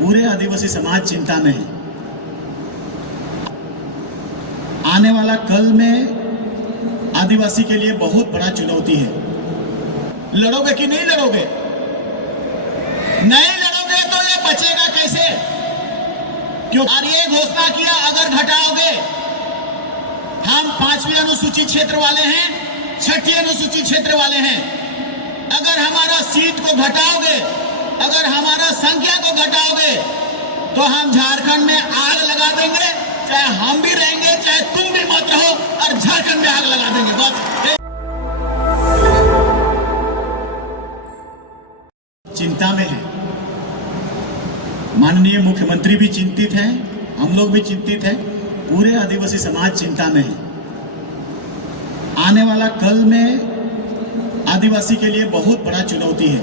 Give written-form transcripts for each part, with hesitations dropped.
पूरे आदिवासी समाज चिंता में है। आने वाला कल में आदिवासी के लिए बहुत बड़ा चुनौती है। लड़ोगे कि नहीं लड़ोगे? नहीं लड़ोगे तो ये बचेगा कैसे? क्यों? और ये घोषणा किया अगर घटाओगे, हम 5वीं अनुसूचित क्षेत्र वाले हैं, 6ठी अनुसूचित क्षेत्र वाले हैं, अगर हमारा सीट को घटाओगे, अगर हमारा संख्या को घटाओगे तो हम झारखंड में आग लगा देंगे। चाहे हम भी रहेंगे, चाहे तुम भी मत रहो, और झारखंड में आग लगा देंगे। बस चिंता में है। माननीय मुख्यमंत्री भी चिंतित हैं, हम लोग भी चिंतित हैं, पूरे आदिवासी समाज चिंता में है। आने वाला कल में आदिवासी के लिए बहुत बड़ा चुनौती है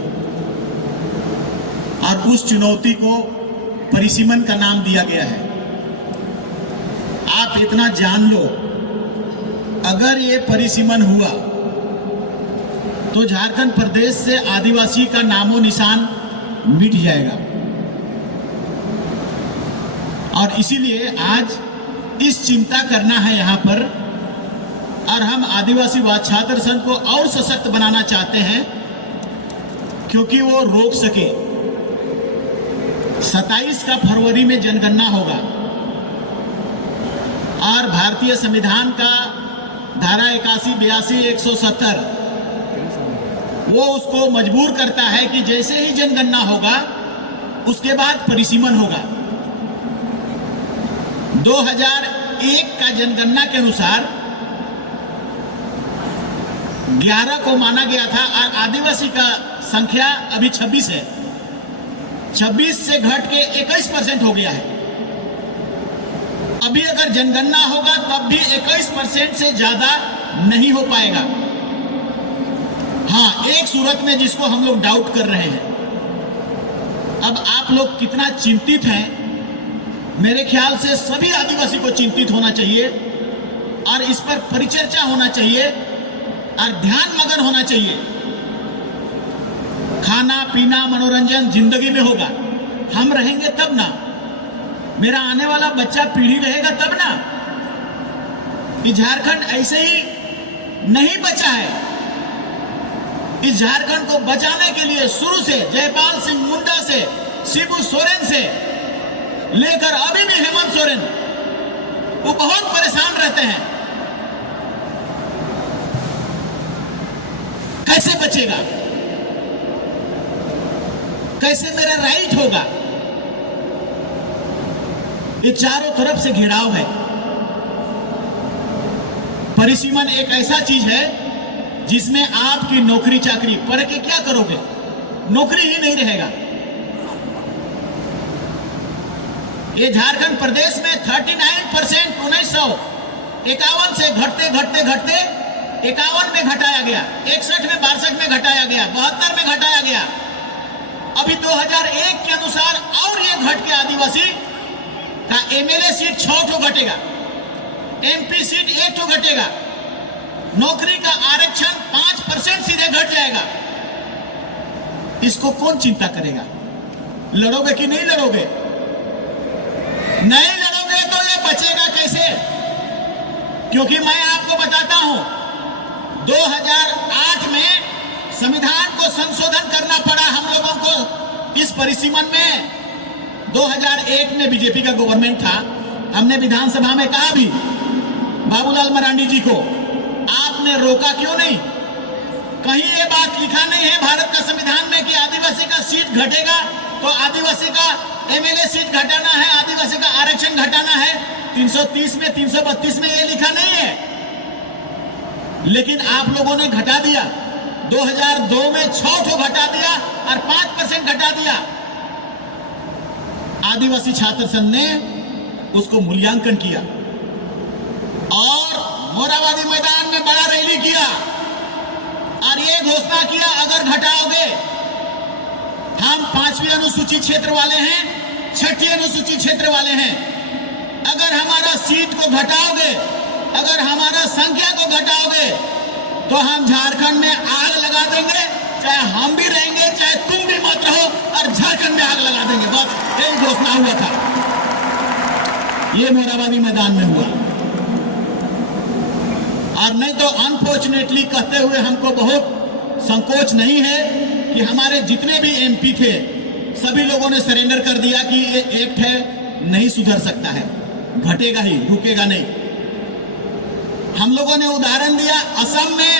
और उस चुनौती को परिसीमन का नाम दिया गया है। आप इतना जान लो, अगर ये परिसीमन हुआ तो झारखंड प्रदेश से आदिवासी का नामो निशान मिट जाएगा। और इसीलिए आज इस चिंता करना है यहाँ पर, और हम आदिवासीवाद छात्र संघ को और सशक्त बनाना चाहते हैं क्योंकि वो रोक सके। 27 का फरवरी में जनगणना होगा और भारतीय संविधान का धारा 81, 82, 170 वो उसको मजबूर करता है कि जैसे ही जनगणना होगा उसके बाद परिसीमन होगा। 2001 का जनगणना के अनुसार 11 को माना गया था और आदिवासी का संख्या अभी 26 है। 26 से घट के 21% हो गया है। अभी अगर जनगणना होगा तब भी 21% से ज्यादा नहीं हो पाएगा। हाँ, एक सूरत में जिसको हम लोग डाउट कर रहे हैं। अब आप लोग कितना चिंतित हैं, मेरे ख्याल से सभी आदिवासी को चिंतित होना चाहिए और इस पर परिचर्चा होना चाहिए और ध्यान मगन होना चाहिए। खाना पीना मनोरंजन जिंदगी में होगा, हम रहेंगे तब ना, मेरा आने वाला बच्चा पीढ़ी रहेगा तब ना। कि झारखंड ऐसे ही नहीं बचा है। इस झारखंड को बचाने के लिए शुरू से जयपाल सिंह मुंडा से शिबू सोरेन से लेकर अभी भी हेमंत सोरेन, वो बहुत परेशान रहते हैं। कैसे बचेगा? कैसे मेरा राइट होगा? ये चारों तरफ से घिराव है। परिसीमन एक ऐसा चीज है जिसमें आपकी नौकरी चाकरी, पढ़ के क्या करोगे? नौकरी ही नहीं रहेगा। ये झारखंड प्रदेश में 39% 1951 से घटते घटते घटते 51 में घटाया गया, 61 में, 62 में घटाया गया, 72 में घटाया गया। अभी 2001 के अनुसार और ये घट के आदिवासी का एमएलए सीट 6 ठो घटेगा, एमपी सीट 1 ठो घटेगा, नौकरी का आरक्षण 5% सीधे घट जाएगा। इसको कौन चिंता करेगा? लड़ोगे कि नहीं लड़ोगे? नहीं लड़ोगे तो ये बचेगा कैसे? क्योंकि मैं आपको बताता हूं, 2008 में संविधान को संशोधन करना पड़ा हम लोगों को इस परिसीमन में। 2001 में बीजेपी का गवर्नमेंट था। हमने विधानसभा में कहा भी बाबूलाल मरांडी जी को, आपने रोका क्यों नहीं? कहीं ये बात लिखा नहीं है भारत का संविधान में कि आदिवासी का सीट घटेगा तो आदिवासी का एमएलए सीट घटाना है, आदिवासी का आरक्षण घटाना है। 330 में 332 में ये लिखा नहीं है, लेकिन आप लोगों ने घटा दिया। 2002 में 6 ठो घटा दिया और 5% घटा दिया। आदिवासी छात्र संघ ने उसको मूल्यांकन किया और मोराबादी मैदान में बड़ा रैली किया और ये घोषणा किया अगर घटाओगे, हम 5वीं अनुसूचित क्षेत्र वाले हैं, 6ठी अनुसूचित क्षेत्र वाले हैं, अगर हमारा सीट को घटाओगे, अगर हमारा संख्या को घटाओगे तो हम झारखंड में आग लगा देंगे। चाहे हम भी रहेंगे, चाहे तुम भी मत रहो, और झारखंड में आग लगा देंगे। बस यही हुआ था, ये मोराबादी मैदान में हुआ। और नहीं तो अनफॉर्चुनेटली कहते हुए हमको बहुत संकोच नहीं है कि हमारे जितने भी एमपी थे सभी लोगों ने सरेंडर कर दिया कि ये एक्ट है, नहीं सुधर सकता है, घटेगा ही, रुकेगा नहीं। हम लोगों ने उदाहरण दिया, असम में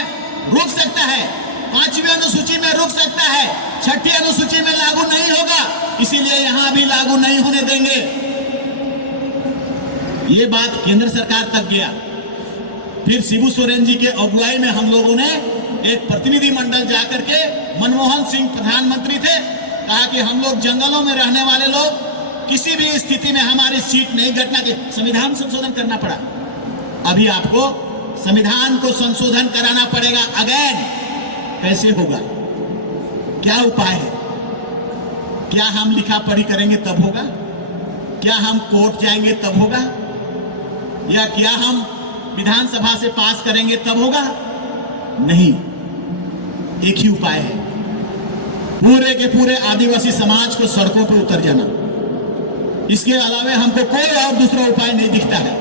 रुक सकता है, 5वीं अनुसूची में रुक सकता है, 6ठी अनुसूची में लागू नहीं होगा, इसीलिए यहां भी लागू नहीं होने देंगे। ये बात केंद्र सरकार तक गया। फिर शिबू सोरेन जी के अगुवाई में हम लोगों ने एक प्रतिनिधि मंडल जाकर के, मनमोहन सिंह प्रधानमंत्री थे, कहा कि हम लोग जंगलों में रहने वाले लोग किसी भी स्थिति में हमारी सीट नहीं घटना चाहिए। संविधान संशोधन करना पड़ा। अभी आपको संविधान को संशोधन कराना पड़ेगा अगेन। कैसे होगा? क्या उपाय है? क्या हम लिखा पढ़ी करेंगे तब होगा? क्या हम कोर्ट जाएंगे तब होगा? या क्या हम विधानसभा से पास करेंगे तब होगा? नहीं, एक ही उपाय है, पूरे के पूरे आदिवासी समाज को सड़कों पर उतर जाना। इसके अलावा हमको कोई और दूसरा उपाय नहीं दिखता है।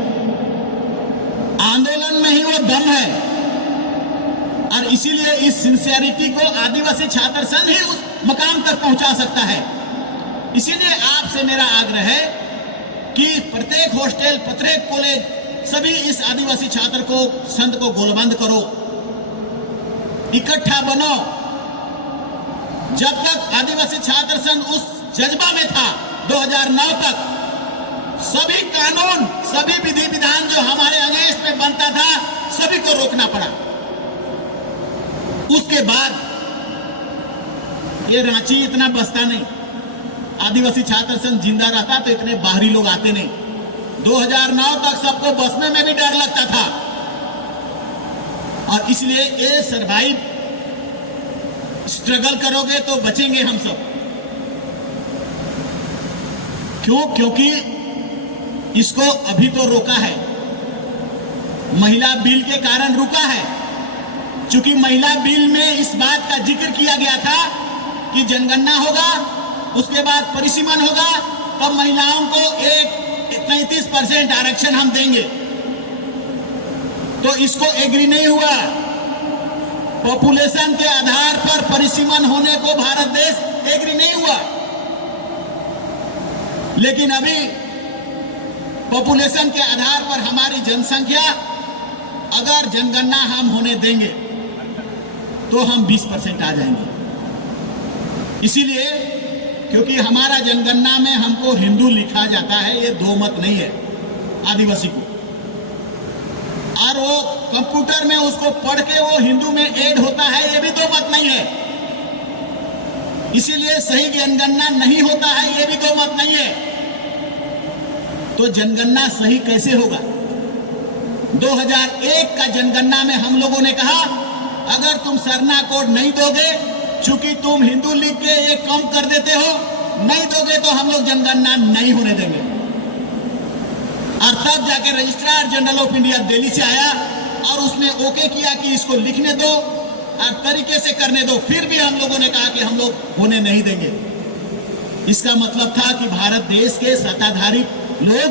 आंदोलन में ही वो दम है, और इसीलिए इस सिंसियरिटी को आदिवासी छात्र संघ ही उस मकाम तक पहुंचा सकता है। इसीलिए आपसे मेरा आग्रह है कि प्रत्येक हॉस्टल, प्रत्येक कॉलेज, सभी इस आदिवासी छात्र को संघ को गोलबंद करो, इकट्ठा बनो। जब तक आदिवासी छात्र संघ उस जज्बा में था 2009 तक, सभी कानून, सभी विधि विधान जो हमारे अगेंस्ट में बनता था, सभी को रोकना पड़ा। उसके बाद ये रांची इतना बसता नहीं, आदिवासी छात्र संघ जिंदा रहता तो इतने बाहरी लोग आते नहीं। 2009 तक सबको बसने में भी डर लगता था, और इसलिए ये सर्वाइव स्ट्रगल करोगे तो बचेंगे हम सब। क्यों? क्योंकि इसको अभी तो रोका है, महिला बिल के कारण रुका है। चूंकि महिला बिल में इस बात का जिक्र किया गया था कि जनगणना होगा, उसके बाद परिसीमन होगा, तब महिलाओं को एक 33% आरक्षण हम देंगे, तो इसको एग्री नहीं हुआ। पॉपुलेशन के आधार पर परिसीमन होने को भारत देश एग्री नहीं हुआ। लेकिन अभी पॉपुलेशन के आधार पर हमारी जनसंख्या, अगर जनगणना हम होने देंगे तो हम 20% आ जाएंगे। इसीलिए, क्योंकि हमारा जनगणना में हमको हिंदू लिखा जाता है, ये दो मत नहीं है आदिवासी को, और वो कंप्यूटर में उसको पढ़ के वो हिंदू में ऐड होता है, ये भी दो मत नहीं है। इसीलिए सही जनगणना नहीं होता है, ये भी दो मत नहीं है। तो जनगणना सही कैसे होगा? 2001 का जनगणना में हम लोगों ने कहा, अगर तुम सरना कोड नहीं दोगे, चूंकि तुम हिंदू लिख के ये कम कर देते हो, नहीं दोगे तो हम लोग जनगणना नहीं होने देंगे। और तब जाके registrar general of India Delhi से आया और उसने ओके किया कि इसको लिखने दो और तरीके से करने दो। फिर भी हम लोगों ने कहा कि हम लोग होने नहीं देंगे। इसका मतलब था कि भारत देश के सत्ताधारी लोग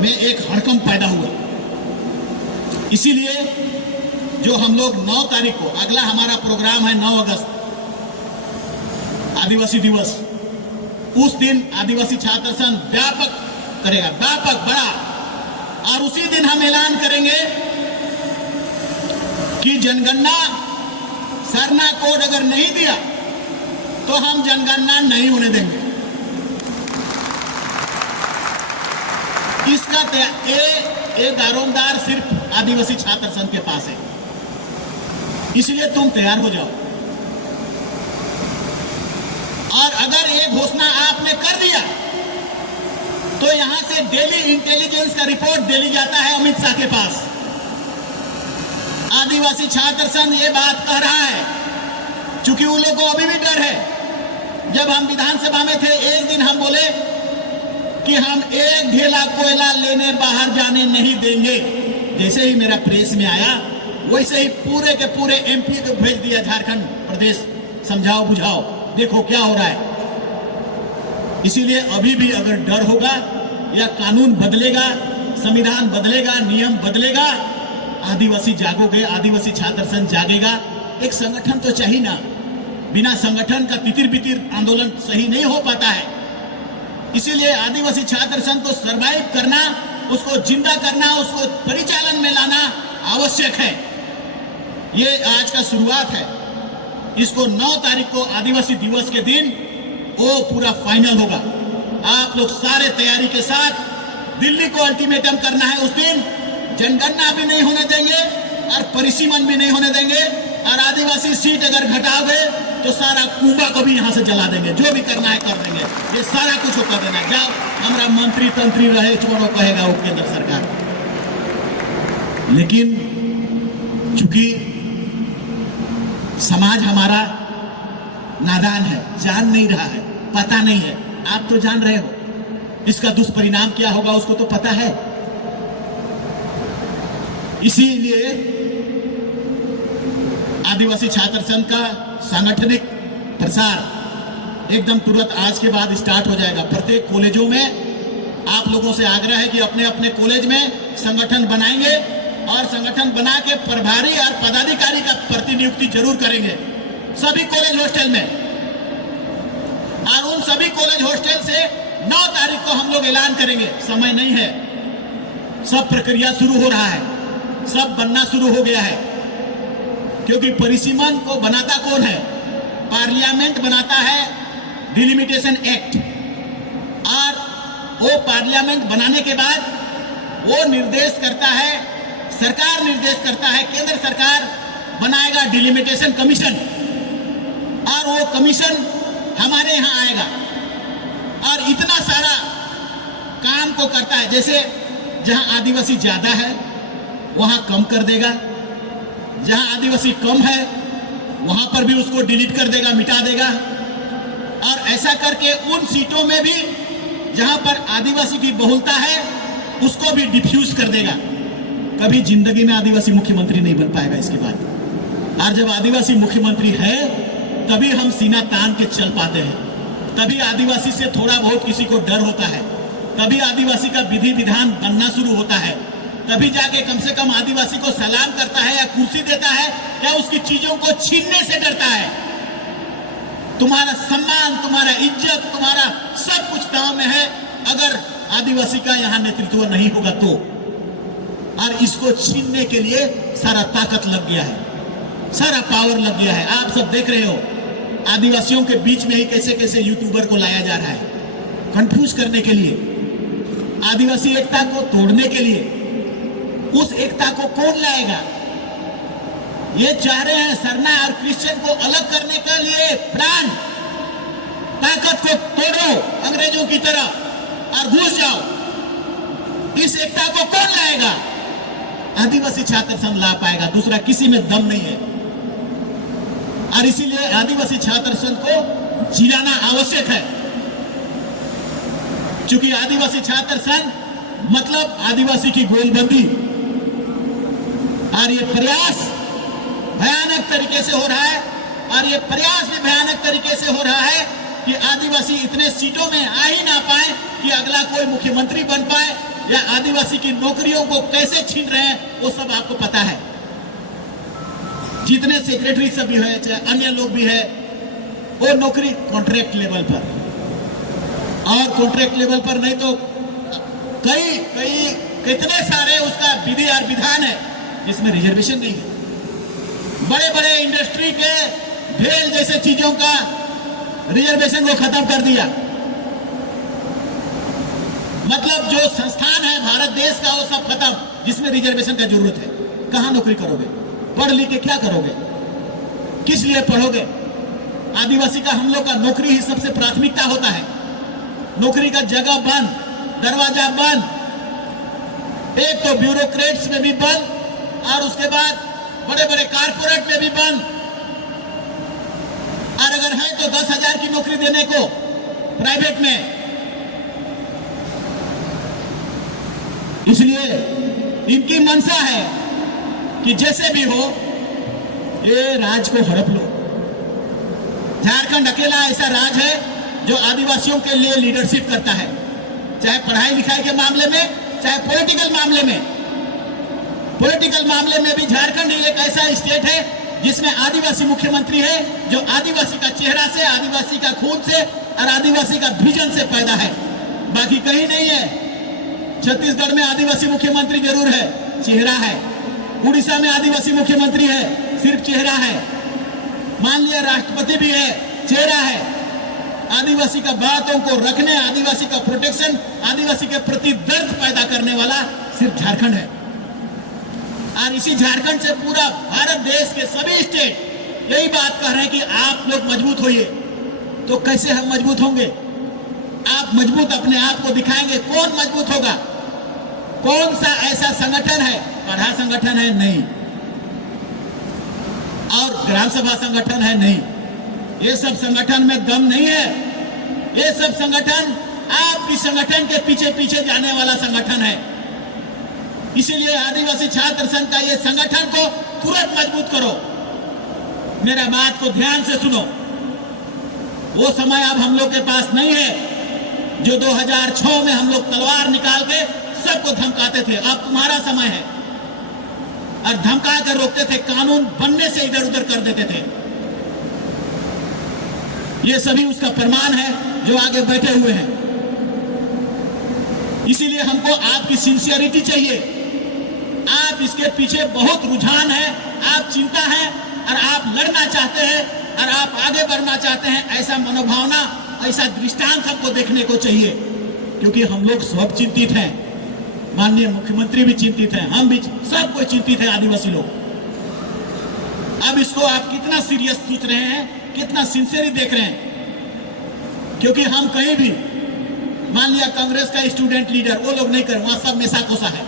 में एक हड़कंप पैदा हुआ। इसीलिए जो हम लोग 9 तारीख को, अगला हमारा प्रोग्राम है 9 अगस्त, आदिवासी दिवस, उस दिन आदिवासी छात्र संघ व्यापक करेगा, व्यापक बड़ा, और उसी दिन हम ऐलान करेंगे कि जनगणना, सरना कोड अगर नहीं दिया तो हम जनगणना नहीं होने देंगे। इसका ये दारोमदार सिर्फ आदिवासी छात्र संघ के पास है। इसलिए तुम तैयार हो जाओ, और अगर ये घोषणा आपने कर दिया तो यहां से डेली इंटेलिजेंस का रिपोर्ट डेली जाता है अमित शाह के पास। आदिवासी छात्र संघ ये बात कह रहा है, क्योंकि उन लोगों को अभी भी डर है। जब हम विधानसभा में थे, एक दिन हम बोले कि हम एक ढेला कोयला लेने बाहर जाने नहीं देंगे। जैसे ही मेरा प्रेस में आया, वैसे ही पूरे के पूरे एमपी को भेज दिया झारखंड प्रदेश, समझाओ बुझाओ, देखो क्या हो रहा है। इसीलिए अभी भी अगर डर होगा या कानून बदलेगा, संविधान बदलेगा, नियम बदलेगा, आदिवासी जागोगे, आदिवासी छात्र संघ जागेगा। एक संगठन तो चाहिए ना, बिना संगठन का तितिर बितिर आंदोलन सही नहीं हो पाता है। इसीलिए आदिवासी छात्र संघ को सरवाइव करना, उसको जिंदा करना, उसको परिचालन में लाना आवश्यक है। ये आज का शुरुआत है। इसको 9 तारीख को आदिवासी दिवस के दिन वो पूरा फाइनल होगा। आप लोग सारे तैयारी के साथ दिल्ली को अल्टीमेटम करना है। उस दिन जनगणना भी नहीं होने देंगे और परिसीमन भी नहीं होने देंगे, और आदिवासी सीट अगर घटाओगे तो सारा कुंभा को भी यहां से जला देंगे। जो भी करना है कर देंगे। ये सारा कुछ कर देना। जाओ, हमारा मंत्री तंत्री रहे छोड़ो कहेगा वो केंद्र सरकार। लेकिन चूंकि समाज हमारा नादान है, जान नहीं रहा है, पता नहीं है। आप तो जान रहे हो इसका दुष्परिणाम क्या होगा, उसको तो पता है। इसीलिए आदिवासी छात्र संघ का सांगठनिक प्रसार एकदम तुरंत आज के बाद स्टार्ट हो जाएगा। प्रत्येक कॉलेजों में आप लोगों से आग्रह है कि अपने अपने कॉलेज में संगठन बनाएंगे और संगठन बना के प्रभारी और पदाधिकारी का प्रतिनियुक्ति जरूर करेंगे सभी कॉलेज हॉस्टल में। और उन सभी कॉलेज हॉस्टल से 9 तारीख को हम लोग ऐलान करेंगे। समय नहीं है, सब प्रक्रिया शुरू हो रहा है, सब बनना शुरू हो गया है। क्योंकि परिसीमन को बनाता कौन है? पार्लियामेंट बनाता है डिलिमिटेशन एक्ट, और वो पार्लियामेंट बनाने के बाद वो निर्देश करता है, सरकार निर्देश करता है, केंद्र सरकार बनाएगा डिलिमिटेशन कमीशन, और वो कमीशन हमारे यहाँ आएगा और इतना सारा काम को करता है। जैसे जहां आदिवासी ज्यादा है वहां कम कर देगा, जहां आदिवासी कम है वहां पर भी उसको डिलीट कर देगा, मिटा देगा। और ऐसा करके उन सीटों में भी जहां पर आदिवासी की बहुलता है उसको भी डिफ्यूज कर देगा। कभी जिंदगी में आदिवासी मुख्यमंत्री नहीं बन पाएगा इसके बाद। और जब आदिवासी मुख्यमंत्री है तभी हम सीना तान के चल पाते हैं, तभी आदिवासी से थोड़ा बहुत किसी को डर होता है, तभी आदिवासी का विधि विधान बनना शुरू होता है, तभी जाके कम से कम आदिवासी को सलाम करता है या कुर्सी देता है या उसकी चीजों को छीनने से डरता है। तुम्हारा सम्मान, तुम्हारा इज्जत, तुम्हारा सब कुछ दांव में है अगर आदिवासी का यहां नेतृत्व नहीं होगा तो। और इसको छीनने के लिए सारा ताकत लग गया है, सारा पावर लग गया है। आप सब देख रहे हो आदिवासियों के बीच में ही कैसे कैसे यूट्यूबर को लाया जा रहा है, कंफ्यूज करने के लिए, आदिवासी एकता को तोड़ने के लिए। उस एकता को कौन लाएगा? ये चाह रहे हैं सरना और क्रिश्चियन को अलग करने के लिए प्राण, ताकत को तोड़ो अंग्रेजों की तरह और घुस जाओ। इस एकता को कौन लाएगा? आदिवासी छात्र संघ ला पाएगा, दूसरा किसी में दम नहीं है। और इसीलिए आदिवासी छात्र संघ को जिलाना आवश्यक है, क्योंकि आदिवासी छात्र संघ मतलब आदिवासी की गोलबंदी। और ये प्रयास भयानक तरीके से हो रहा है, और ये प्रयास भी भयानक तरीके से हो रहा है कि आदिवासी इतने सीटों में आ ही ना पाए कि अगला कोई मुख्यमंत्री बन पाए, या आदिवासी की नौकरियों को कैसे छीन रहे हैं वो सब आपको पता है। जितने सेक्रेटरी सब भी है, चाहे अन्य लोग भी है, वो नौकरी कॉन्ट्रैक्ट लेवल पर, और कॉन्ट्रैक्ट लेवल पर नहीं तो कितने सारे उसका विधि और विधान है जिसमें रिजर्वेशन नहीं है। बड़े बड़े इंडस्ट्री के भेल जैसे चीजों का रिजर्वेशन को खत्म कर दिया। मतलब जो संस्थान है भारत देश का वो सब खत्म, जिसमें रिजर्वेशन का जरूरत है। कहां नौकरी करोगे? पढ़ लिख के क्या करोगे? किस लिए पढ़ोगे? आदिवासी का हम लोग का नौकरी ही सबसे प्राथमिकता होता है। नौकरी का जगह बंद, दरवाजा बंद, एक तो ब्यूरोक्रेट्स में भी बंद, और उसके बाद बड़े बड़े कारपोरेट में भी बंद। और अगर है तो 10,000 की नौकरी देने को प्राइवेट में। इसलिए इनकी मंशा है कि जैसे भी हो ये राज को हड़प लो। झारखंड अकेला ऐसा राज है जो आदिवासियों के लिए लीडरशिप करता है, चाहे पढ़ाई लिखाई के मामले में, चाहे पॉलिटिकल मामले में। पॉलिटिकल मामले में भी झारखंड एक ऐसा स्टेट है जिसमें आदिवासी मुख्यमंत्री है, जो आदिवासी का चेहरा से, आदिवासी का खून से और आदिवासी का विजन से पैदा है, बाकी कहीं नहीं है। छत्तीसगढ़ में आदिवासी मुख्यमंत्री जरूर है, चेहरा है। उड़ीसा में आदिवासी मुख्यमंत्री है, सिर्फ चेहरा है। मान लिया राष्ट्रपति भी है, चेहरा है। आदिवासी का बातों को रखने, आदिवासी का प्रोटेक्शन, आदिवासी के प्रति दर्द पैदा करने वाला सिर्फ झारखंड है। और इसी झारखंड से पूरा भारत देश के सभी स्टेट यही बात कह रहे हैं कि आप लोग मजबूत होइए। तो कैसे हम मजबूत होंगे? आप मजबूत अपने आप को दिखाएंगे। कौन मजबूत होगा? कौन सा ऐसा संगठन है? पढ़ा संगठन है? नहीं। और ग्राम सभा संगठन है? नहीं। ये सब संगठन में दम नहीं है। ये सब संगठन आपकी संगठन के पीछे पीछे जाने वाला संगठन है। इसीलिए आदिवासी छात्र संघ का ये संगठन को तुरंत मजबूत करो। मेरा बात को ध्यान से सुनो। वो समय अब हम लोग के पास नहीं है जो 2006 में हम लोग तलवार निकाल के सबको धमकाते थे। अब तुम्हारा समय है। और धमका कर रोकते थे, कानून बनने से इधर उधर कर देते थे। ये सभी उसका प्रमाण है जो आगे बैठे हुए हैं। इसीलिए हमको आपकी सिंसियरिटी चाहिए। आप इसके पीछे बहुत रुझान है, आप चिंता है और आप लड़ना चाहते हैं और आप आगे बढ़ना चाहते हैं। ऐसा मनोभावना, ऐसा दृष्टांत हमको देखने को चाहिए, क्योंकि हम लोग सब चिंतित हैं। माननीय मुख्यमंत्री भी चिंतित हैं, हम भी, सब कोई चिंतित है, आदिवासी लोग। अब इसको आप कितना सीरियस सोच रहे हैं, कितना सिंसियरली देख रहे हैं? क्योंकि हम कहीं भी, मान लिया कांग्रेस का स्टूडेंट लीडर, वो लोग नहीं कर, वहां सब मेसा कोसा है।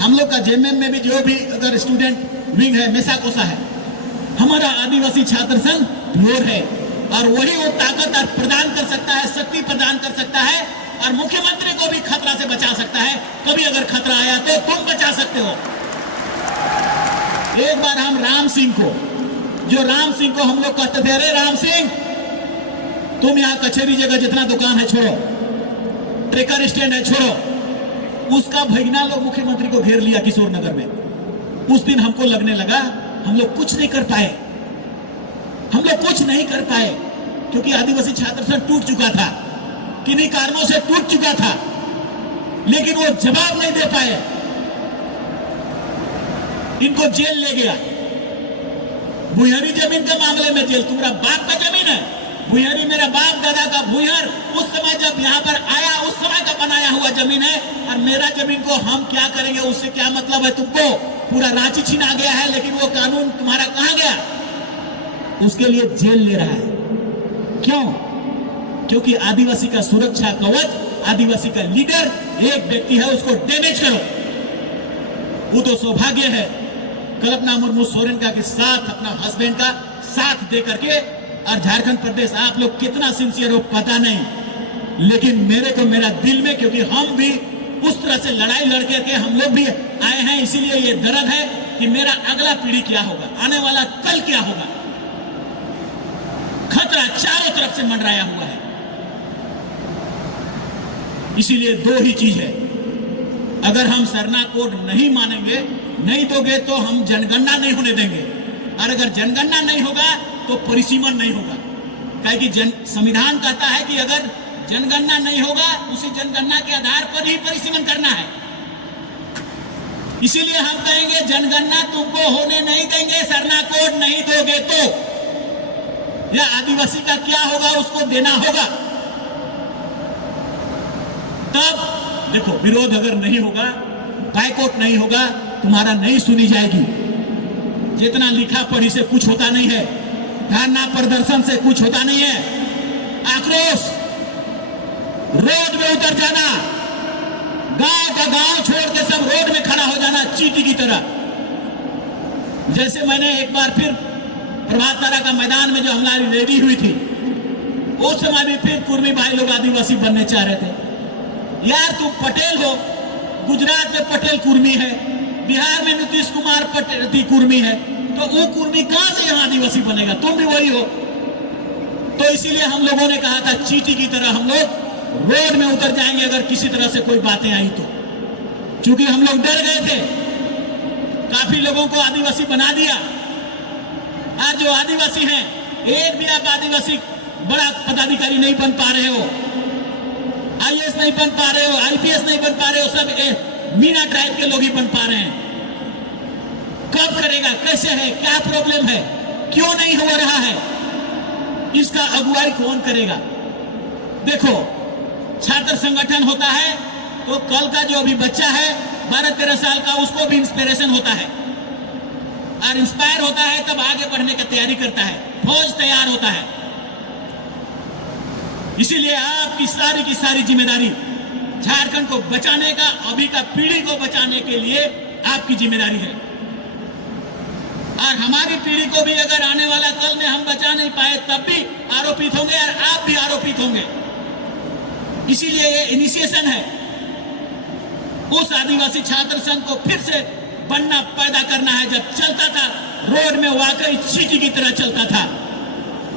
हम लोग का जेएमएम में भी जो भी अगर स्टूडेंट विंग है, मेसा कोसा है। हमारा आदिवासी छात्र संघ प्योर है और वही वो ताकत प्रदान कर सकता है, शक्ति प्रदान कर सकता है और मुख्यमंत्री को भी खतरा से बचा सकता है। कभी अगर खतरा आया तो तुम बचा सकते हो। एक बार हम राम सिंह को, जो राम सिंह को हम लोग कहते थे, अरे राम सिंह तुम यहाँ कचहरी जगह जितना दुकान है छोड़ो, ट्रेकर स्टैंड है छोड़ो। उसका भैगना लोग मुख्यमंत्री को घेर लिया किशोर नगर में। उस दिन हमको लगने लगा हम लोग कुछ नहीं कर पाए, हम लोग कुछ नहीं कर पाए, क्योंकि आदिवासी छात्र संघ टूट चुका था, किन्हीं कारणों से टूट चुका था, लेकिन वो जवाब नहीं दे पाए। इनको जेल ले गया। भुइहरी जमीन के मामले में जेल। तुम्हारा बाप का जमीन है, भुइहरी मेरा बाप दादा का भुइहर उस समय जब यहाँ पर आया उस समय का बनाया हुआ जमीन है, और मेरा जमीन को हम क्या करेंगे, उससे क्या मतलब है तुमको? पूरा रांची छीना गया है, लेकिन वो कानून तुम्हारा कहां गया? उसके लिए जेल ले रहा है। क्यों? क्योंकि आदिवासी का सुरक्षा कवच, आदिवासी का लीडर एक व्यक्ति है, उसको डैमेज करो। वो तो सौभाग्य है कल्पना मुर्मू सोरेन का के साथ, अपना हस्बैंड का साथ दे करके। और झारखंड प्रदेश, आप लोग कितना सिंसियर हो पता नहीं, लेकिन मेरे को मेरा दिल में, क्योंकि हम भी उस तरह से लड़ाई लड़ के हम लोग भी आए हैं, इसीलिए ये दर्द है कि मेरा अगला पीढ़ी क्या होगा, आने वाला कल क्या होगा। खतरा चारों तरफ से मंडराया हुआ है। इसीलिए दो ही चीज है, अगर हम सरना कोड नहीं मानेंगे, नहीं दोगे, तो हम जनगणना नहीं होने देंगे। और अगर जनगणना नहीं होगा तो परिसीमन नहीं होगा। काहे कि संविधान कहता है कि अगर जनगणना नहीं होगा, उसी जनगणना के आधार पर ही परिसीमन करना है। इसीलिए हम कहेंगे जनगणना तुमको होने नहीं देंगे, सरना कोड नहीं दोगे तो। या आदिवासी का क्या होगा, उसको देना होगा। तब देखो, विरोध अगर नहीं होगा, बायकॉट नहीं होगा, तुम्हारा नहीं सुनी जाएगी। जितना लिखा पढ़ी से कुछ होता नहीं है, धरना प्रदर्शन से कुछ होता नहीं है। आक्रोश, रोड में उतर जाना, गांव का गांव छोड़ के सब रोड में खड़ा हो जाना चींटी की तरह। जैसे मैंने एक बार फिर प्रभात तारा का मैदान में जो हमारी रैली हुई थी, उस समय भी फिर कुर्मी भाई लोग आदिवासी बनने चाह रहे थे। यार तुम पटेल हो, गुजरात में पटेल कुर्मी है, बिहार में नीतीश कुमार पटेल कुर्मी है, तो वो कुर्मी कहां से यहाँ आदिवासी बनेगा? तुम भी वही हो। तो इसीलिए हम लोगों ने कहा था चींटी की तरह हम लोग रोड में उतर जाएंगे अगर किसी तरह से कोई बातें आई तो, क्योंकि हम लोग डर गए थे। काफी लोगों को आदिवासी बना दिया। आज जो आदिवासी हैं, एक भी आप आदिवासी बड़ा पदाधिकारी नहीं बन पा रहे हो, आईएएस नहीं बन पा रहे हो, आईपीएस नहीं बन पा रहे हो, सब मीना ट्राइब के लोग ही बन पा रहे हैं। कब करेगा, कैसे है, क्या प्रॉब्लम है, क्यों नहीं हो रहा है, इसका अगुवाई कौन करेगा? देखो, छात्र संगठन होता है तो कल का जो अभी बच्चा है 12-13 साल का, उसको भी इंस्पिरेशन होता है और इंस्पायर होता है, तब आगे बढ़ने की तैयारी करता है, फौज तैयार होता है। इसीलिए आपकी की सारी जिम्मेदारी झारखंड को बचाने का, अभी का पीढ़ी को बचाने के लिए आपकी जिम्मेदारी है। और हमारी पीढ़ी को भी अगर आने वाला कल में हम बचा नहीं पाए तब भी आरोपित होंगे और आप भी आरोपित होंगे। इसीलिए ये इनिशिएशन है, उस आदिवासी छात्र संघ को फिर से बनना, पैदा करना है। जब चलता था रोड में वाकई चींटी की तरह चलता था।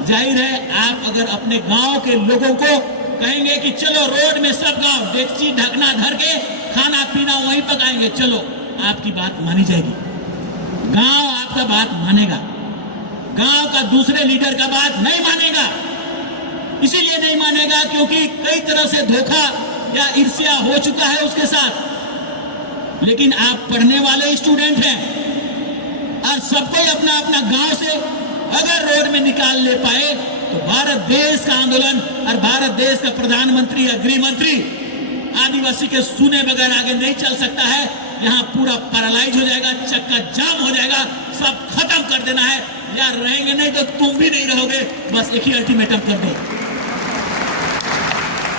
जाहिर है आप अगर अपने गांव के लोगों को कहेंगे कि चलो रोड में सब गांव डेगची ढकना धर के खाना पीना वहीं पकाएंगे, चलो, आपकी बात मानी जाएगी, गांव आपका बात मानेगा, गांव का दूसरे लीडर का बात नहीं मानेगा। इसीलिए नहीं मानेगा क्योंकि कई तरह से धोखा या ईर्ष्या हो चुका है उसके साथ। लेकिन आप पढ़ने वाले स्टूडेंट हैं और सबको अपना अपना गांव से अगर रोड में निकाल ले पाए तो भारत देश का आंदोलन और भारत देश का प्रधानमंत्री या गृह मंत्री आदिवासी के सुने बगैर आगे नहीं चल सकता है। यहाँ पूरा पैरालाइज हो जाएगा, चक्का जाम हो जाएगा, सब खत्म कर देना है। यार रहेंगे नहीं तो तुम भी नहीं रहोगे, बस एक ही अल्टीमेटम कर दो,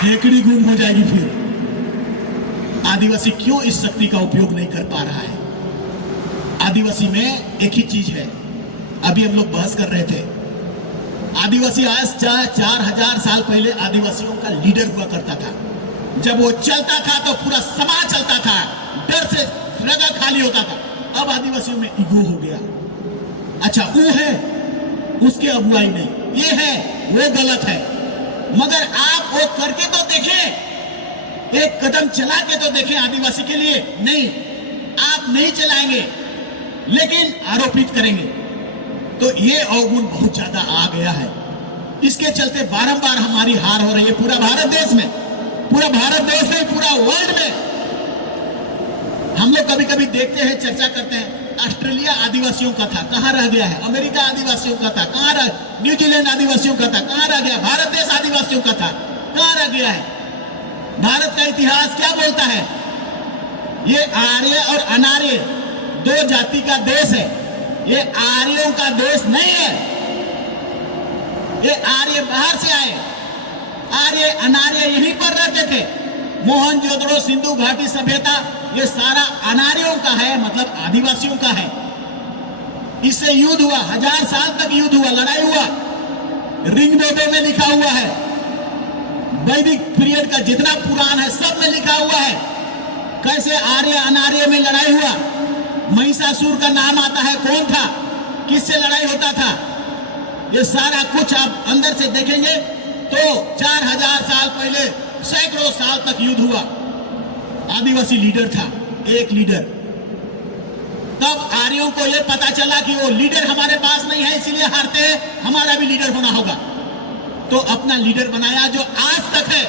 हेकड़ी गुम हो जाएगी। फिर आदिवासी क्यों इस शक्ति का उपयोग नहीं कर पा रहा है? आदिवासी में एक ही चीज है, अभी हम लोग बहस कर रहे थे, आदिवासी आज 4000 साल पहले आदिवासियों का लीडर हुआ करता था। जब वो चलता था तो पूरा समाज चलता था, डर से जगह खाली होता था। अब आदिवासियों में ईगो हो गया, अच्छा वो है, उसके अगुवाई नहीं, ये है, वो गलत है। मगर आप वो करके तो देखें, एक कदम चला के तो देखें आदिवासी के लिए। नहीं, आप नहीं चलाएंगे लेकिन आरोपित करेंगे, तो ये अवगुण बहुत ज्यादा आ गया है। इसके चलते बारंबार हमारी हार हो रही है पूरा भारत देश में, पूरा भारत देश में, पूरा वर्ल्ड में। हम लोग कभी कभी देखते हैं, चर्चा करते हैं, ऑस्ट्रेलिया आदिवासियों का था, कहां रह गया है? अमेरिका आदिवासियों का था, कहां रह? न्यूजीलैंड आदिवासियों का था, कहां रह गया? भारत देश आदिवासियों का था, कहां रह गया है? भारत का इतिहास क्या बोलता है? ये आर्य और अनार्य दो जाति का देश है, ये आर्यों का देश नहीं है। ये आर्य बाहर से आए, आर्य अनार्य यहीं पर रहते थे। मोहनजोदड़ो, सिंधु घाटी सभ्यता, ये सारा अनार्यों का है, मतलब आदिवासियों का है। इससे युद्ध हुआ, 1000 साल तक युद्ध हुआ, लड़ाई हुआ, ऋग्वेदों में लिखा हुआ है, वैदिक पीरियड का जितना पुराण है सब में लिखा हुआ है कैसे आर्य अनार्य में लड़ाई हुआ। महिषासुर का नाम आता है, कौन था, किससे लड़ाई होता था, ये सारा कुछ आप अंदर से देखेंगे तो 4000 साल पहले सैकड़ों साल तक युद्ध हुआ। आदिवासी लीडर था, एक लीडर। तब आर्यों को यह पता चला कि वो लीडर हमारे पास नहीं है, इसीलिए हारते हैं, हमारा भी लीडर होना होगा। तो अपना लीडर बनाया जो आज तक है।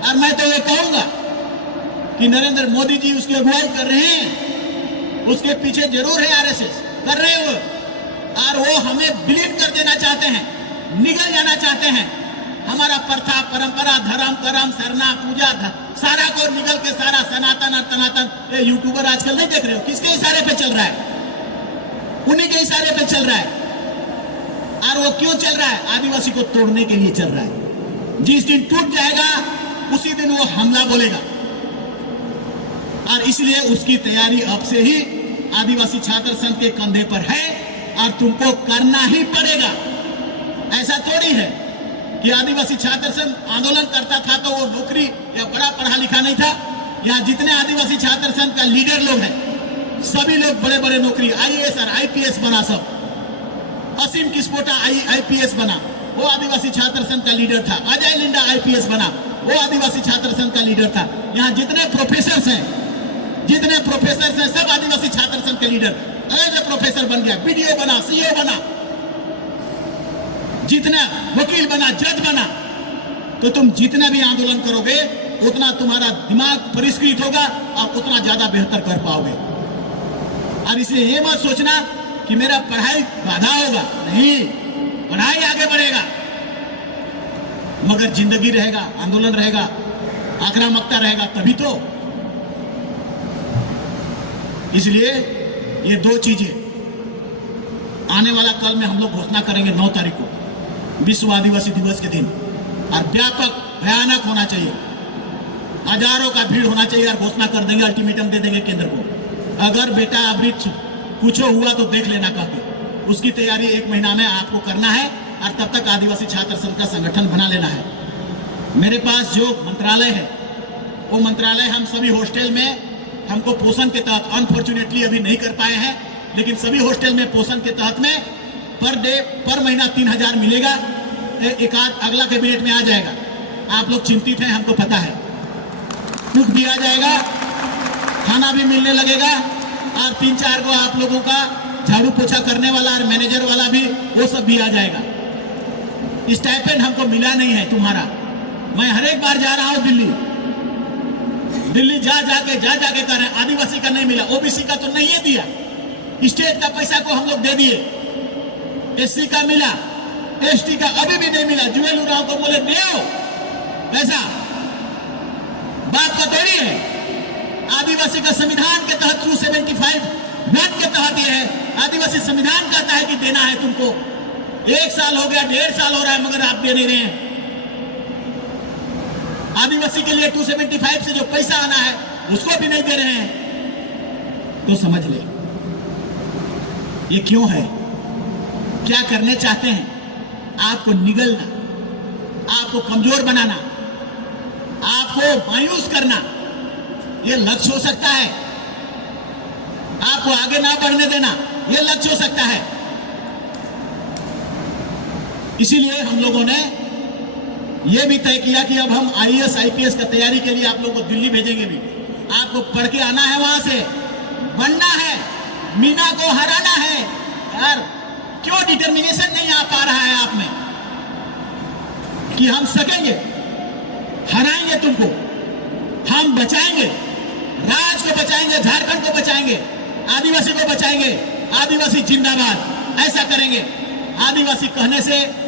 और मैं तो ये कहूंगा कि नरेंद्र मोदी जी उसकी अगुवाई कर रहे हैं, उसके पीछे जरूर है आरएसएस, कर रहे हैं वो, और वो हमें विलीन कर देना चाहते हैं, निगल जाना चाहते हैं। हमारा प्रथा, परंपरा, धर्म, कर्म, सरना, पूजा, सारा को निगल के सारा सनातन और तनातन। ये यूट्यूबर आजकल नहीं देख रहे हो, किसके इशारे पे चल रहा है? उन्हीं के इशारे पे चल रहा है। और वो क्यों चल रहा है? आदिवासी को तोड़ने के लिए चल रहा है। जिस दिन टूट जाएगा उसी दिन वो हमला बोलेगा, और इसलिए उसकी तैयारी अब से ही आदिवासी छात्र संघ के कंधे पर है और तुमको करना ही पड़ेगा। ऐसा थोड़ी है कि आदिवासी छात्र संघ आंदोलन करता था तो वो नौकरी या बड़ा पढ़ा लिखा नहीं था। यहाँ जितने आदिवासी छात्र संघ का लीडर लोग हैं सभी लोग बड़े बड़े नौकरी, आईएएस और आईपीएस बना। सब असीम किस्पोटा आईपीएस बना, वो आदिवासी छात्र संघ का लीडर था। अजय लिंडा आईपीएस बना, वो आदिवासी छात्र संघ का लीडर था। यहाँ जितने प्रोफेसर हैं सब आदिवासी छात्र संघ के लीडर। एज ए प्रोफेसर बन गया, बीडीओ बना, सीओ बना, जितना वकील बना, जज बना। तो तुम जितना भी आंदोलन करोगे उतना तुम्हारा दिमाग परिष्कृत होगा, आप उतना ज्यादा बेहतर कर पाओगे। और इसलिए ये मत सोचना कि मेरा पढ़ाई बाधा होगा, नहीं, पढ़ाई आगे बढ़ेगा, मगर जिंदगी रहेगा, आंदोलन रहेगा, आक्रामकता रहेगा, तभी तो। इसलिए ये दो चीजें आने वाला कल में हम लोग घोषणा करेंगे 9 तारीख को, विश्व आदिवासी दिवस के दिन, और व्यापक भयानक होना चाहिए, हजारों का भीड़ होना चाहिए, और घोषणा कर देंगे, अल्टीमेटम दे देंगे केंद्र को, अगर बेटा अभी कुछ हुआ तो देख लेना कहके। उसकी तैयारी 1 महीना में आपको करना है, और तब तक आदिवासी छात्र संघ का संगठन बना लेना है। मेरे पास जो मंत्रालय है, वो मंत्रालय हम सभी हॉस्टल में, हमको पोषण के तहत अनफॉर्चुनेटली अभी नहीं कर पाए हैं, लेकिन सभी हॉस्टल में पोषण के तहत में पर महीना 3000 मिलेगा। एक आध अगला कैबिनेट में आ जाएगा। आप लोग चिंतित हैं, हमको पता है, कुछ दिया जाएगा, खाना भी मिलने लगेगा, और 3-4 को आप लोगों का झाड़ू पोछा करने वाला और मैनेजर वाला भी, वो सब भी आ जाएगा। स्टाइपेंड हमको मिला नहीं है तुम्हारा। मैं हर एक बार जा रहा हूं दिल्ली जा जाके कर रहे हैं, आदिवासी का नहीं मिला, ओबीसी का तो नहीं है दिया, स्टेट का पैसा को हम लोग दे दिए, एससी का मिला, एसटी का अभी भी नहीं मिला। जुएल उराव को बोले दो पैसा, बाप का थोड़ी है। आदिवासी का संविधान के तहत 275(1) के तहत ये है, आदिवासी संविधान कहता है कि देना है तुमको। 1 साल हो गया, 1.5 साल हो रहा है, मगर आप दे नहीं रहे हैं। आदिवासी के लिए 275 से जो पैसा आना है उसको भी नहीं दे रहे हैं। तो समझ ले ये क्यों है, क्या करने चाहते हैं? आपको निगलना, आपको कमजोर बनाना, आपको मायूस करना, यह लक्ष्य हो सकता है। आपको आगे ना बढ़ने देना, यह लक्ष्य हो सकता है। इसीलिए हम लोगों ने यह भी तय किया कि अब हम आईएएस आईपीएस का तैयारी के लिए आप लोगों को दिल्ली भेजेंगे भी। आपको पढ़ के आना है, वहां से बनना है, मीना को हराना है। यार क्यों डिटर्मिनेशन नहीं आ पा रहा है आप में कि हम सकेंगे, हराएंगे तुमको, हम बचाएंगे, राज को बचाएंगे, झारखंड को बचाएंगे, आदिवासी को बचाएंगे, आदिवासी जिंदाबाद, ऐसा करेंगे। आदिवासी कहने से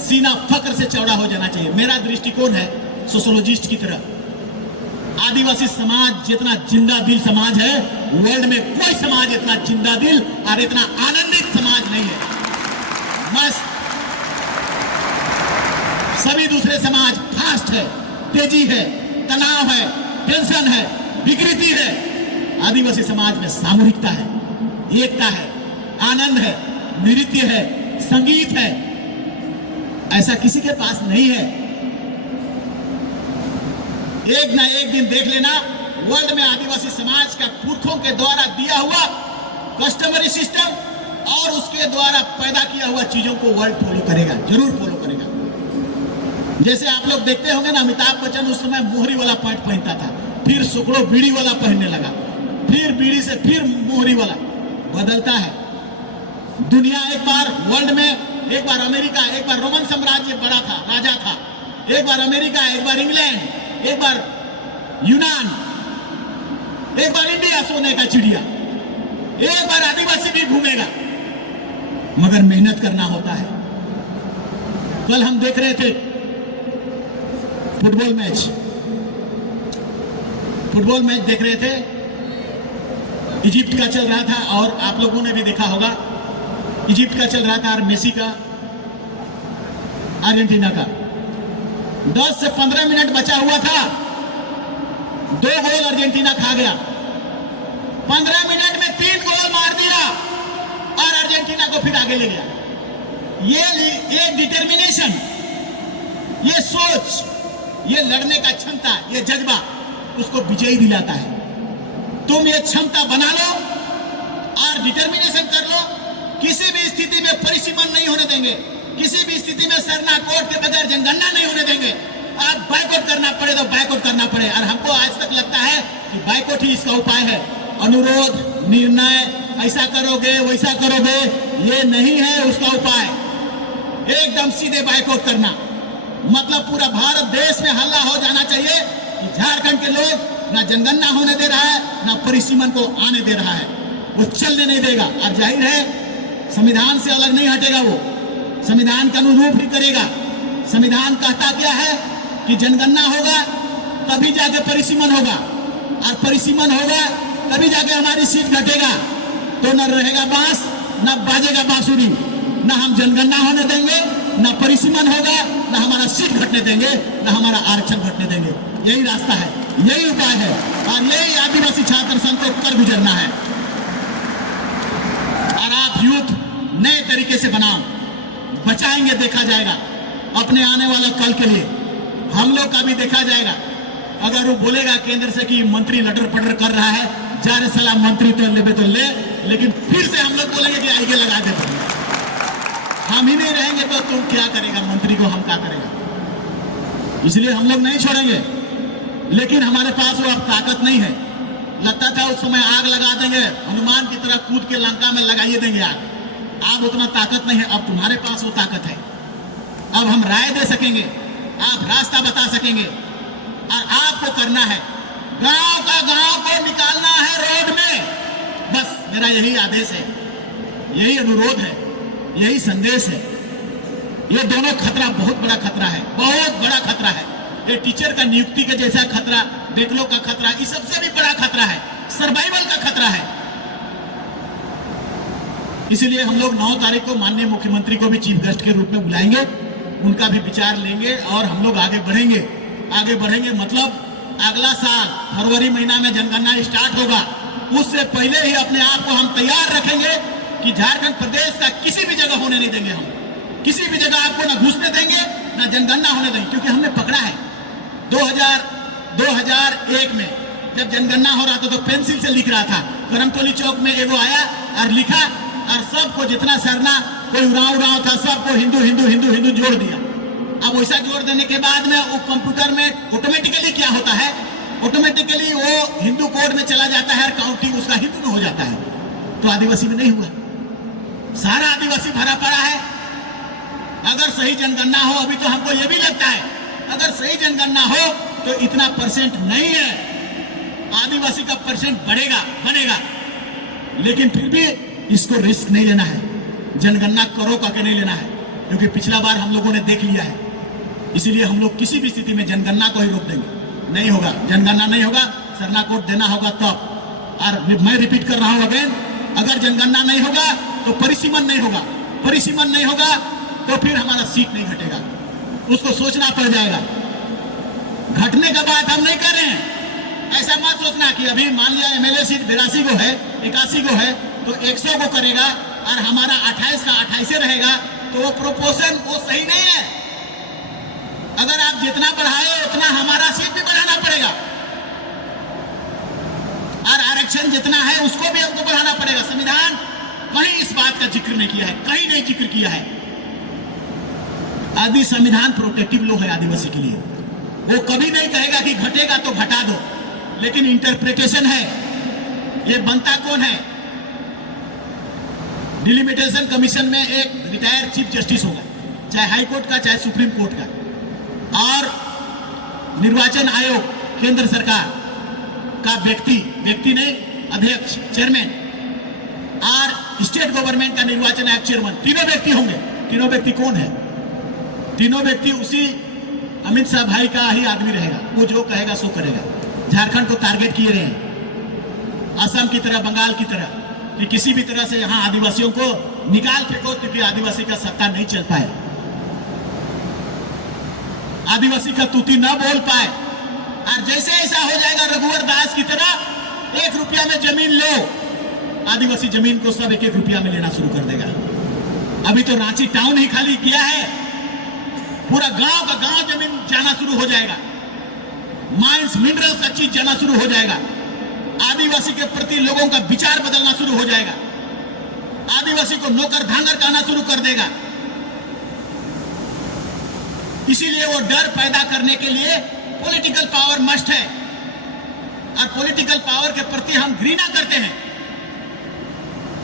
सीना फक्र से चौड़ा हो जाना चाहिए। मेरा दृष्टिकोण है सोशोलॉजिस्ट की तरह। आदिवासी समाज जितना जिंदा दिल समाज है, वर्ल्ड में कोई समाज इतना जिंदा दिल और इतना आनंदित समाज नहीं है। मस्त, सभी दूसरे समाज फास्ट है, तेजी है, तनाव है, टेंशन है, विकृति है। आदिवासी समाज में सामूहिकता है, एकता है, आनंद है, नृत्य है, संगीत है। ऐसा किसी के पास नहीं है। एक ना एक दिन देख लेना, वर्ल्ड में आदिवासी समाज का पुरखों के द्वारा दिया हुआ कस्टमरी सिस्टम और उसके द्वारा पैदा किया हुआ चीजों को वर्ल्ड फॉलो करेगा, जरूर फॉलो करेगा। जैसे आप लोग देखते होंगे ना, अमिताभ बच्चन उस समय मोहरी वाला पैंट पहनता था, फिर सुकड़ो बीड़ी वाला पहनने लगा, फिर बीड़ी से फिर मोहरी वाला। बदलता है दुनिया। एक बार वर्ल्ड में, एक बार अमेरिका, एक बार रोमन साम्राज्य बड़ा था, राजा था, एक बार अमेरिका, एक बार इंग्लैंड, एक बार यूनान, एक बार इंडिया सोने का चिड़िया, एक बार आदिवासी भी घूमेगा, मगर मेहनत करना होता है। कल हम देख रहे थे फुटबॉल मैच देख रहे थे, इजिप्ट का चल रहा था, और आप लोगों ने भी देखा होगा, इजिप्ट का चल रहा था और मेसी का अर्जेंटीना का। 10 से 15 मिनट बचा हुआ था, 2 गोल अर्जेंटीना खा गया। 15 मिनट में 3 गोल मार दिया और अर्जेंटीना को फिर आगे ले गया। ये डिटर्मिनेशन, ये सोच, ये लड़ने का क्षमता, ये जज्बा उसको विजयी दिलाता है। तुम ये क्षमता बना लो और डिटर्मिनेशन कर लो, किसी भी स्थिति में परिसीमन नहीं होने देंगे, किसी भी स्थिति में सरना कोर्ट के बगैर जनगणना नहीं होने देंगे। आप बाइकआउट करना पड़े तो बाइकआउट करना पड़े। और हमको आज तक लगता है कि बाइकआउट ही इसका उपाय है। अनुरोध, निर्णय, ऐसा करोगे वैसा करोगे, ये नहीं है उसका उपाय। एकदम सीधे बाइकआउट करना, मतलब पूरा भारत देश में हल्ला हो जाना चाहिए कि झारखंड के लोग ना जनगणना होने दे रहा है, ना परिसीमन को आने दे रहा है, वो चलने नहीं देगा। और जाहिर है संविधान से अलग नहीं हटेगा, वो संविधान का अनुरूप ही करेगा। संविधान कहता क्या है कि जनगणना होगा तभी जाके परिसीमन होगा, और परिसीमन होगा तभी जाके हमारी सीट घटेगा। तो न रहेगा बांस, न बाजेगा बांसुरी। न हम जनगणना होने देंगे, न परिसीमन होगा, न हमारा सीट घटने देंगे, न हमारा आरक्षण घटने देंगे। यही रास्ता है, यही उपाय है, और यही आदिवासी छात्र संघ को कर गुजरना है। और आप यूथ नए तरीके से बनाओ, बचाएंगे, देखा जाएगा अपने आने वाला कल के लिए। हम लोग का भी देखा जाएगा। अगर वो बोलेगा केंद्र से कि मंत्री लटर पटर कर रहा है, जा रे साला मंत्री तो ले, लेकिन फिर से हम लोग बोलेंगे कि आगे लगा दे। हम ही नहीं रहेंगे तो तुम क्या करेगा, मंत्री को हम क्या करेगा। इसलिए हम लोग नहीं छोड़ेंगे, लेकिन हमारे पास वो अब ताकत नहीं है। लगता था उस समय आग लगा देंगे, हनुमान की तरह कूद के लंका में लगाइए देंगे आग। अब उतना ताकत नहीं है, अब तुम्हारे पास वो ताकत है। अब हम राय दे सकेंगे, आप रास्ता बता सकेंगे, और आपको करना है गांव का गांव को निकालना है रोड में। बस मेरा यही आदेश है, यही अनुरोध है, यही संदेश है। ये दोनों खतरा बहुत बड़ा खतरा है, बहुत बड़ा खतरा है। ये टीचर का नियुक्ति के जैसा खतरा, बेटलों का खतरा, ये सबसे भी बड़ा खतरा है, सर्वाइवल का खतरा है। इसलिए हम लोग 9 तारीख को माननीय मुख्यमंत्री को भी चीफ गेस्ट के रूप में बुलाएंगे, उनका भी विचार लेंगे, और हम लोग आगे बढ़ेंगे। आगे बढ़ेंगे मतलब अगला साल फरवरी महीना में जनगणना स्टार्ट होगा, उससे पहले ही अपने आप को हम तैयार रखेंगे कि झारखंड प्रदेश का किसी भी जगह होने नहीं देंगे। हम किसी भी जगह आपको ना घुसने देंगे, ना जनगणना होने देंगे। क्योंकि हमने पकड़ा है 2001 में जब जनगणना हो रहा था तो पेंसिल से लिख रहा था। करमतोली चौक में एगो आया और लिखा, और सबको जितना सरना कोई उड़ाव था, सबको हिंदू हिंदू हिंदू हिंदू जोड़ दिया। अब वैसा जोड़ देने के बाद में वो कंप्यूटर में ऑटोमेटिकली क्या होता है, ऑटोमेटिकली वो हिंदू कोड में चला जाता है और काउंटिंग उसका हिंदू में हो जाता है। तो आदिवासी में नहीं हुआ, सारा आदिवासी भरा पड़ा है। अगर सही जनगणना हो, अभी तो हमको ये भी लगता है अगर सही जनगणना हो तो इतना परसेंट नहीं है, आदिवासी का परसेंट बढ़ेगा बनेगा। लेकिन फिर भी इसको रिस्क नहीं लेना है, जनगणना करो करके नहीं लेना है, क्योंकि पिछला बार हम लोगों ने देख लिया है। इसीलिए हम लोग किसी भी स्थिति में जनगणना को ही रोक देंगे। नहीं होगा, जनगणना नहीं होगा, सरना कोड देना होगा तब। और मैं रिपीट कर रहा हूं अगेन, अगर जनगणना नहीं होगा तो परिसीमन नहीं होगा, परिसीमन नहीं होगा तो फिर हमारा सीट नहीं घटेगा, उसको सोचना पड़ जाएगा। घटने का बात हम नहीं कर रहे हैं। ऐसा मत सोचना कि अभी मान लिया एमएलए सीट 82 को है, 81 को है, तो 100 को करेगा और हमारा 28 का 28 रहेगा, तो वो प्रोपोर्शन वो सही नहीं है। अगर आप जितना बढ़ाए उतना हमारा सीट भी बढ़ाना पड़ेगा, और आरक्षण जितना है उसको भी हमको बढ़ाना पड़ेगा। संविधान कहीं इस बात का जिक्र नहीं किया है, कहीं नहीं जिक्र किया है। आदि संविधान प्रोटेक्टिव लॉ है आदिवासी के लिए, वो कभी नहीं कहेगा कि घटेगा तो घटा दो, लेकिन इंटरप्रिटेशन है। ये बनता कौन है? डिलिमिटेशन कमीशन में एक रिटायर्ड चीफ जस्टिस होगा, चाहे हाई कोर्ट का चाहे सुप्रीम कोर्ट का, और निर्वाचन आयोग केंद्र सरकार का व्यक्ति नहीं, अध्यक्ष चेयरमैन, और स्टेट गवर्नमेंट का निर्वाचन आयोग चेयरमैन, तीनों व्यक्ति होंगे। तीनों व्यक्ति कौन है? तीनों व्यक्ति उसी अमित शाह भाई का ही आदमी रहेगा, वो जो कहेगा सो करेगा। झारखंड को टारगेट किए रहे हैं, असम की तरह, बंगाल की तरह, कि किसी भी तरह से यहाँ आदिवासियों को निकाल फेंको, क्योंकि आदिवासी का सत्ता नहीं चल पाए, आदिवासी का तूती न बोल पाए। और जैसे ऐसा हो जाएगा रघुवर दास की तरह, 1 रुपया में जमीन लो, आदिवासी जमीन को सब 1-1 रुपया में लेना शुरू कर देगा। अभी तो रांची टाउन ही खाली किया है, पूरा गांव का गांव जमीन जाना शुरू हो जाएगा, माइंस मिनरल्स का चीज जाना शुरू हो जाएगा। आदिवासी के प्रति लोगों का विचार बदलना शुरू हो जाएगा, आदिवासी को नौकर धांगर कहना शुरू कर देगा। इसीलिए वो डर पैदा करने के लिए पॉलिटिकल पावर मस्ट है, और पॉलिटिकल पावर के प्रति हम घृणा करते हैं,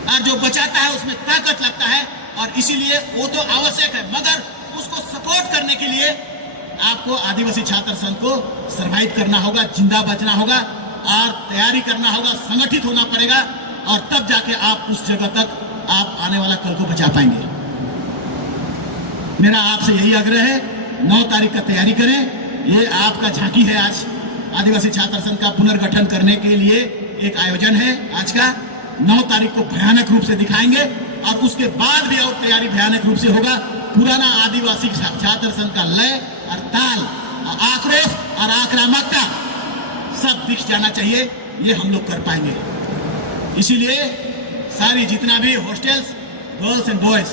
और जो बचाता है उसमें ताकत लगता है, और इसीलिए वो तो आवश्यक है, मगर उसको सपोर्ट करने के लिए आपको आदिवासी छात्र संघ को सर्वाइव करना होगा, जिंदा बचना होगा, और तैयारी करना होगा, संगठित होना पड़ेगा, और तब जाके आप उस जगह तक आप आने वाला कल को बचा पाएंगे। मेरा आपसे यही आग्रह है, 9 तारीख का तैयारी करें। ये आपका झांकी है, आज आदिवासी छात्र संघ का पुनर्गठन करने के लिए एक आयोजन है आज का। 9 तारीख को भयानक रूप से दिखाएंगे, और उसके बाद भी और तैयारी भयानक रूप से होगा। पुराना आदिवासी छात्र संघ का लय और ताल और आक्रोश और आक्रामकता सब दिख जाना चाहिए, ये हम लोग कर पाएंगे। इसीलिए सारी जितना भी हॉस्टल्स, गर्ल्स एंड बॉयज,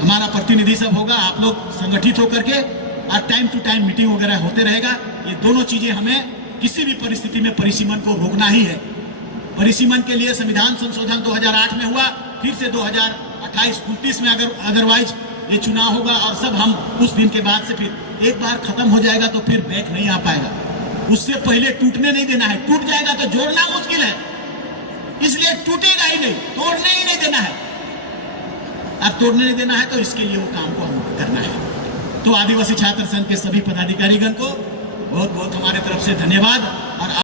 हमारा प्रतिनिधि सब होगा, आप लोग संगठित होकर के, और टाइम टू टाइम मीटिंग वगैरह होते रहेगा। ये दोनों चीजें हमें किसी भी परिस्थिति में परिसीमन को रोकना ही है। परिसीमन के लिए संविधान संशोधन 2008 में हुआ, फिर से 2028-29 में अगर अदरवाइज ये चुनाव होगा, और सब हम उस दिन के बाद से फिर एक बार खत्म हो जाएगा तो फिर बैक नहीं आ पाएगा। उससे पहले टूटने नहीं देना है, टूट जाएगा तो जोड़ना मुश्किल है, इसलिए टूटेगा ही नहीं, तोड़ने ही नहीं देना है। अब तोड़ने नहीं देना है तो इसके लिए वो काम को हमको करना है। तो आदिवासी छात्र संघ के सभी पदाधिकारीगण को बहुत बहुत हमारे तरफ से धन्यवाद।